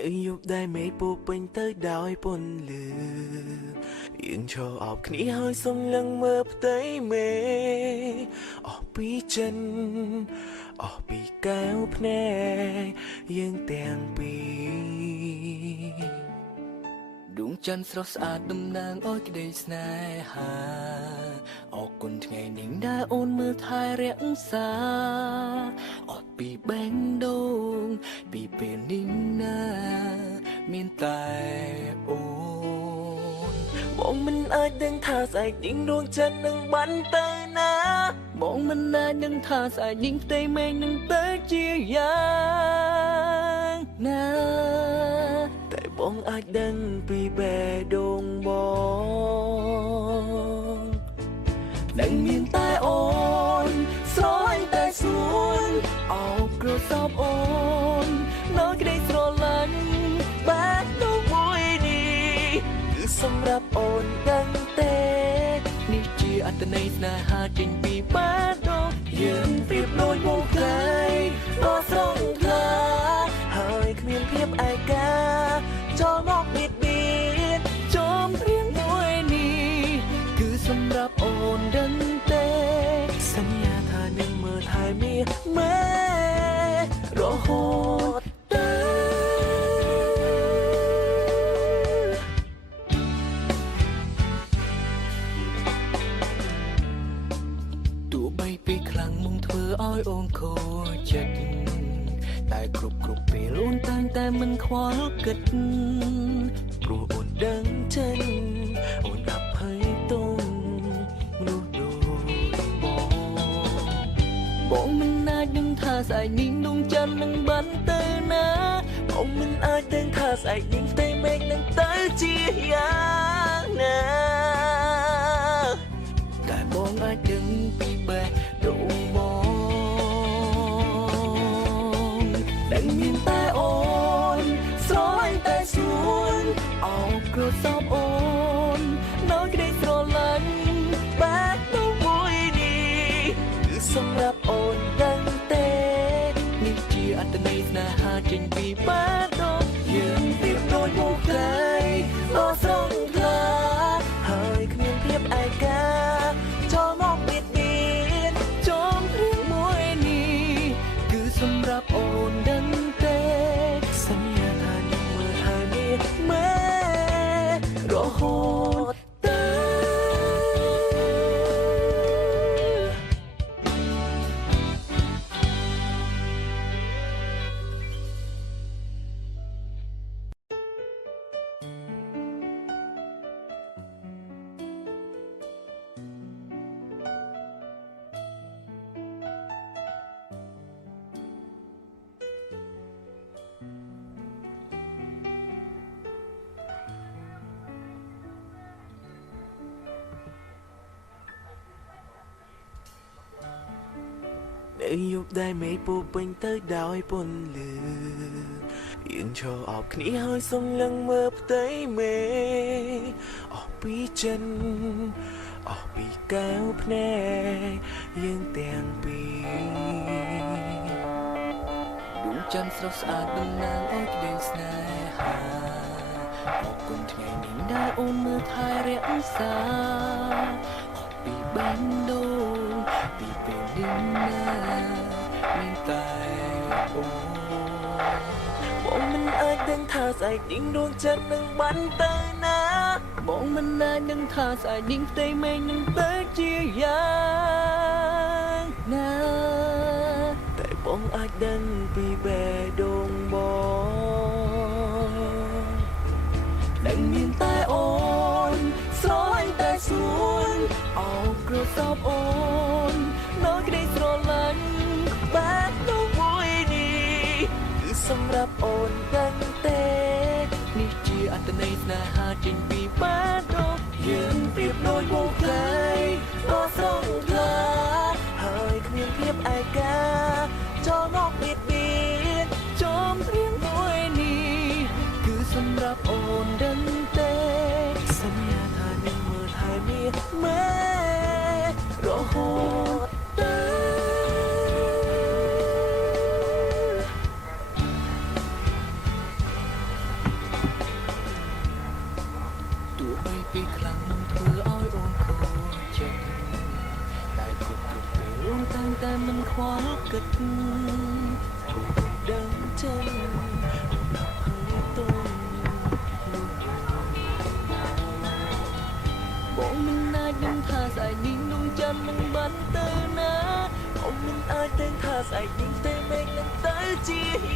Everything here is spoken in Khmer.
នៅយប់ដែលមេឃពោពេញទៅដោយពន្លឺយើងឈរអបគ្នាហើយសុំលឹងមើលផ្ទៃមេឃអស់ពីចិនអស់ពីកែវភ្នែកយើងទាំងពីរដួងច័ន្ទស្រស់ស្អាតតំណាងឲ្យក្តីស្នេហាអរគុណថ្ងៃនេះដែលអូនមើលថែរក្សាអស់ពីបេងដូងពីពេលនេះណាមានតែអូនបងមិនអាចដឹងថាស្អែកនេះដួងច័ន្ទនឹងបានទៅណាបងមិនអាចដឹងថាស្អែកនេះផ្ទៃមេឃនឹងទៅជាយ៉ាងណាតែបងអាចដឹងពីបេះដូងបងនឹងមានតែអូនស្រឡាញ់តែសួនអោបក្រសោបអូននៅក្តីស្រឡាញ់បេះដូងមួយនេះគឺសម្រាប់អូនដឹងទេនេះជាអត្ថន័យស្នេហាចេញពីបេះដូងយើងប្រៀបដូចមកកាយដ៏ស្រស់ថ្លាហើយគ្មានភាពឯកាចូលមកបៀតបៀនចំរៀងមួយនេះគឺសម្រាប់អូនដឹងទេសន្យាថានឹងមើលថែមាម៉ែរហូតទោះបីពេលខ្លាំងមុំធ្វើឲ្យអូនខូចចិត្តតែគ្រប់ពេលអូនតែមិនខ្វល់គិតព្រោះអូនដឹងចិនអូនអភ័យទងមនុស្សដូចបងមិនអាចដឹងថាស្អែកនេះដួងច័ន្ទនឹងបានទៅណាបងមិនអាចដឹងថាស្អែកនេះផ្ទៃមេឃនឹងទៅជាយ៉ាងណាតែបងអាចដឹងពីបេះដូងបងនឹងមានតែអូនស្រឡាញ់តែសួនអោបក្រសោបអូននៅក្តីស្រឡាញ់បេះដូងមួយនេះគឺសម្រាប់អូនដឹងទេនេះជាអត្ថន័យស្នេហាចេញពីបេះដូងយើងប្រៀបដូចមកកាយដ៏ស្រស់ថ្លាហើយគ្មានភាពឯកាចូលមកបៀតបៀនចំរៀងមួយនេះគឺសម្រាប់អូនដឹងទេសន្យាថានឹងមើលថែមាម៉ែរហូតនៅយប់ដែលមេឃពោពេញទៅដោយពន្លឺយើងឈរអបគ្នាហើយសុំលឹងមើលផ្ទៃមេឃអស់ពីចិនអស់ពីកែវភ្នែកយើងទាំងពីរដួងច័ន្ទស្រស់ស្អាតតំណាងឲ្យក្តីស្នេហាអរគុណថ្ងៃនេះដែលអូនមើលថែរក្សាអស់ពីបេះដូងពីពេលនេះណាមានតែអូនបងមិនអាចដឹងថាស្អែកនេះដួងច័ន្ទនឹងបានទៅណាបងមិនអាចដឹងថាស្អែកនេះផ្ទៃមេឃនឹងទៅជាយ៉ាងណាតែបងអាចដឹងពីបេះដូងបងនឹងមានតែអូនស្រឡាញ់តែសួនអោបក្រសោបអូននៅក្តីស្រឡាញ់បេះដូងមួយនេះគឺសម្រាប់អូនដឹងទេនេះជាអត្ថន័យស្នេហាចេញពីបេះដូងយើងប្រៀបដូចមកកាយដ៏ស្រស់ថ្លាហើយគ្មានភាពឯកាចូលមកបៀតបៀនចំរៀងមួយនេះគឺសម្រាប់អូនដឹងទេសន្យាថានឹងមើលថែមាម៉ែរហូត khóa cất đắng chân hơi tôm bọn mình ai nhưng tha dài nhưng đôi chân mình bắn tơ ná bọn mình ai tên tha dài nhưng tên mình lên tới chi